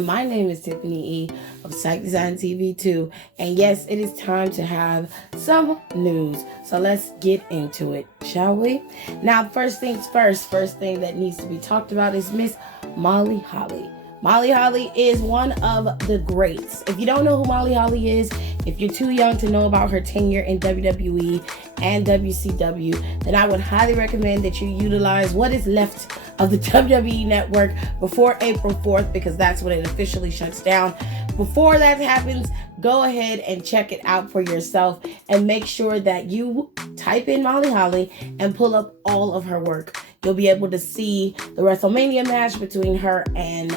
My name is Tiffany E. of Psychdesigntvtoo, and yes, it is time to have some news. So let's get into it, shall we? Now, first things first, first thing that needs to be talked about is Miss Molly Holly. Molly Holly is one of the greats. If you don't know who Molly Holly is, if you're too young to know about her tenure in WWE and WCW, then I would highly recommend that you utilize what is left of the WWE network before April 4th, because that's when it officially shuts down. Before that happens, go ahead and check it out for yourself and make sure that you type in Molly Holly and pull up all of her work. You'll be able to see the WrestleMania match between her and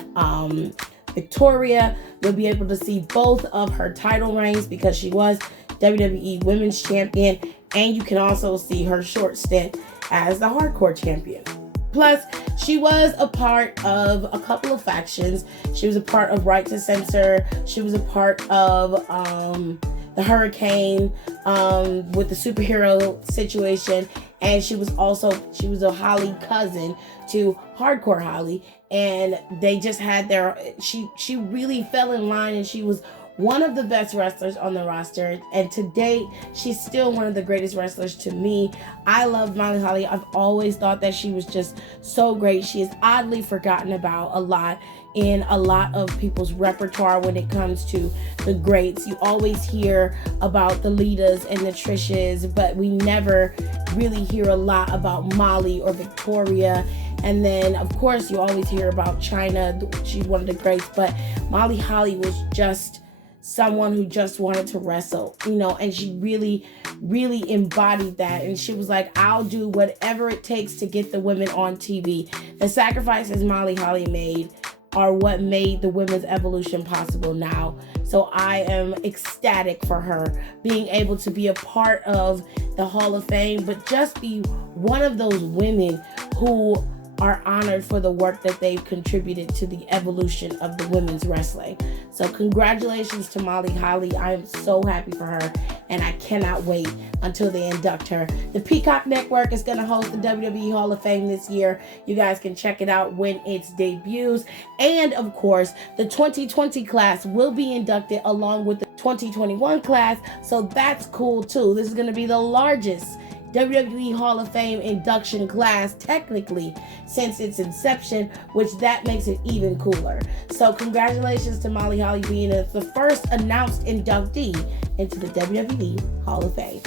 Victoria. You'll be able to see both of her title reigns because she was WWE Women's Champion, and you can also see her short stint as the Hardcore Champion. Plus, she was a part of a couple of factions. She was a part of Right to Censor. She was a part of the Hurricane with the superhero situation. And she was a Holly cousin to Hardcore Holly. And they just had she really fell in line, and she was one of the best wrestlers on the roster, and to date, she's still one of the greatest wrestlers to me. I love Molly Holly. I've always thought that she was just so great. She is oddly forgotten about a lot in a lot of people's repertoire when it comes to the greats. You always hear about the Litas and the Trishas, but we never really hear a lot about Molly or Victoria. And then, of course, you always hear about Chyna. She's one of the greats, but Molly Holly was just someone who just wanted to wrestle, and she really, really embodied that. And she was like, I'll do whatever it takes to get the women on TV. The sacrifices Molly Holly made are what made the women's evolution possible now. So I am ecstatic for her being able to be a part of the Hall of Fame, but just be one of those women who are honored for the work that they've contributed to the evolution of the women's wrestling. So congratulations to Molly Holly. I am so happy for her, and I cannot wait until they induct her. The Peacock Network is going to host the WWE Hall of Fame this year. You guys can check it out when it debuts. And of course, the 2020 class will be inducted along with the 2021 class. So that's cool too. This is going to be the largest WWE Hall of Fame induction class, technically, since its inception, which that makes it even cooler. So congratulations to Molly Holly being the first announced inductee into the WWE Hall of Fame.